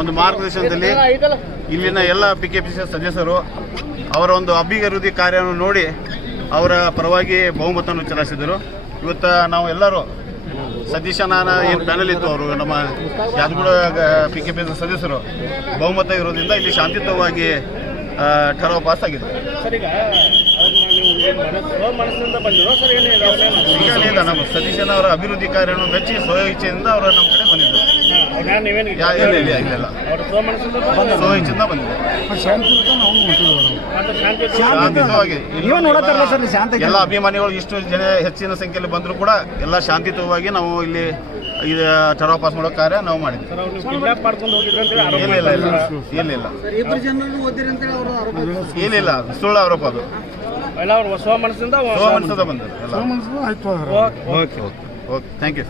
ಒಂದು ಮಾರ್ಗದರ್ಶನದಲ್ಲಿ ಇಲ್ಲಿನ ಎಲ್ಲ PKPC ಸದಸ್ಯರು ಅವರ ಒಂದು ಅಭಿವೃದ್ಧಿ ಕಾರ್ಯವನ್ನು ನೋಡಿ ಅವರ ಪರವಾಗಿ ಬಹುಮತವನ್ನು ಚಲಾಯಿಸಿದರು. ಇವತ್ತು ನಾವು ಎಲ್ಲರೂ ಸತೀಶನ ಏನು ಪ್ಯಾನಲ್ ಇತ್ತು, ಅವರು ನಮ್ಮ ಯಾದಗಿರಿ PKPC ಸದಸ್ಯರು ಬಹುಮತ ಇರೋದ್ರಿಂದ ಇಲ್ಲಿ ಶಾಂತಿಯುತವಾಗಿ ಠರಾವು ಪಾಸ್ ಆಗಿದೆ. ಏನಿಲ್ಲ, ನಮ್ಮ ಸತೀಶನ ಅವರ ಅಭಿವೃದ್ಧಿ ಕಾರ್ಯವನ್ನು ಮೆಚ್ಚಿ ಸ್ವಇಚ್ಛೆಯಿಂದ ಅವರು ನಮ್ಮ ಕಡೆ ಬಂದಿದ್ದರು. ಸ್ವಇಚ್ಛೆಯಿಂದ ಬಂದಿದ್ದಾರೆ. ಶಾಂತಿಯುತವಾಗಿ ಎಲ್ಲ ಅಭಿಮಾನಿಗಳು ಇಷ್ಟು ಜನ ಹೆಚ್ಚಿನ ಸಂಖ್ಯೆಯಲ್ಲಿ ಬಂದರೂ ಕೂಡ ಎಲ್ಲ ಶಾಂತಿಯುತವಾಗಿ ನಾವು ಇಲ್ಲಿ ಇದು ಠರಾವು ಪಾಸ್ ಮಾಡೋ ಕಾರ್ಯ ನಾವು ಮಾಡಿದ್ವಿ. ಏನಿಲ್ಲ, ಸುಳ್ಳು ಆರೋಪ ಅದು. ಸ್ವ ಮನಸ್ಸಿಂದ ಬಂದರು. Okay, thank you.